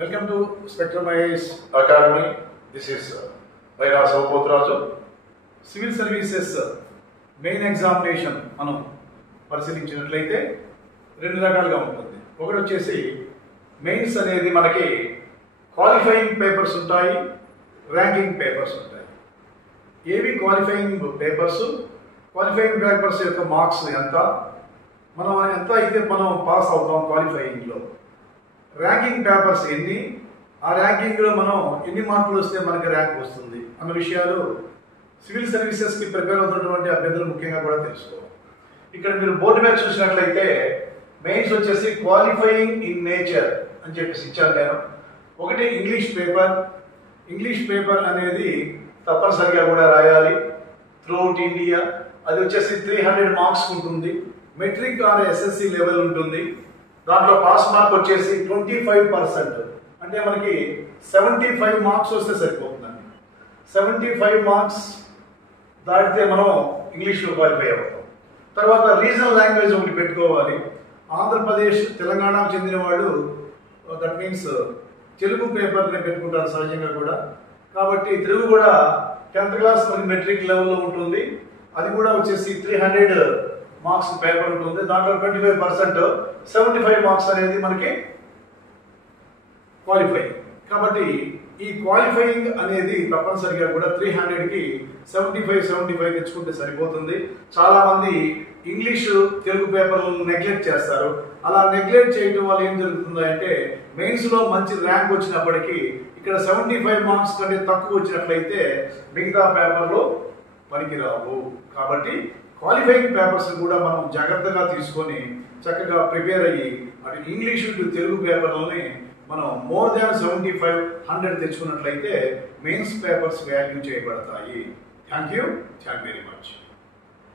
Welcome to Spectrum IAS Academy. This is Vaira Saupotraju. Civil Services main examination మనం పరిశీలించినట్లయితే రెండు రకాలుగా ఉంటుంది. ఒకటి వచ్చేసి మెయిన్స్ అనేది మనకి క్వాలిఫైయింగ్ పేపర్స్ ఉంటాయి, ర్యాంకింగ్ పేపర్స్ ఉంటాయి. ఏవి క్వాలిఫైయింగ్ పేపర్స్ యొక్క మార్క్స్ ఎంత, మనం ఎంత అయితే మనం పాస్ అవుతాం క్వాలిఫైయింగ్లో, ర్యాంకింగ్ పేపర్స్ ఎన్ని, ఆ ర్యాంకింగ్లో మనం ఎన్ని మార్కులు వస్తే మనకి ర్యాంక్ వస్తుంది అన్న విషయాలు సివిల్ సర్వీసెస్కి ప్రిపేర్ అవుతున్నటువంటి అభ్యర్థులు ముఖ్యంగా కూడా తెలుసుకోవాలి. ఇక్కడ మీరు బోర్డు మీద చూసినట్లయితే మెయిన్స్ వచ్చేసి క్వాలిఫైయింగ్ ఇన్ నేచర్ అని చెప్పేసి ఇచ్చాను నేను. ఒకటి ఇంగ్లీష్ పేపర్ అనేది తప్పనిసరిగా కూడా రాయాలి త్రూఅవుట్ ఇండియా. అది వచ్చేసి 300 మార్క్స్ ఉంటుంది. మెట్రిక్ ఆర్ ఎస్ఎస్సి లెవెల్ ఉంటుంది. దాంట్లో పాస్ మార్క్ వచ్చేసి 25%, అంటే మనకి 75 మార్క్స్ వస్తే సరిపోతుందండి. 75 మార్క్స్ దాటితే మనం ఇంగ్లీష్లో క్వాలిఫై అవుతాం. తర్వాత రీజనల్ లాంగ్వేజ్ ఒకటి పెట్టుకోవాలి. ఆంధ్రప్రదేశ్, తెలంగాణకు చెందిన వాళ్ళు దట్ మీన్స్ తెలుగు పేపర్ని పెట్టుకుంటారు సహజంగా కూడా. కాబట్టి తెలుగు కూడా 10th క్లాస్ మనకి మెట్రిక్ లెవెల్లో ఉంటుంది. అది కూడా వచ్చేసి 300 మార్క్స్ పేపర్ ఉంటుంది. దాంట్లో 25%, 75 మార్క్స్ అనేది మనకి క్వాలిఫైయింగ్. కాబట్టి ఈ క్వాలిఫైయింగ్ అనేది తప్పనిసరిగా కూడా 300కి 75 తెచ్చుకుంటే సరిపోతుంది. చాలా మంది ఇంగ్లీషు తెలుగు పేపర్లను నెగ్లెక్ట్ చేస్తారు. అలా నెగ్లెక్ట్ చేయడం వల్ల ఏం జరుగుతుందంటే మెయిన్స్లో మంచి ర్యాంక్ వచ్చినప్పటికీ ఇక్కడ 75 మార్క్స్ కంటే తక్కువ వచ్చినట్లయితే మిగతా పేపర్లో పనికిరావు. కాబట్టి క్వాలిఫైయింగ్ పేపర్స్ కూడా మనం జాగ్రత్తగా తీసుకొని చక్కగా ప్రిపేర్ అయ్యి అటు ఇంగ్లీషు టు తెలుగు పేపర్లని మనం మోర్ దాన్ 75, 100 తెచ్చుకున్నట్లయితే మెయిన్స్ పేపర్స్ వాల్యూ చేయబడతాయి. Thank you very much.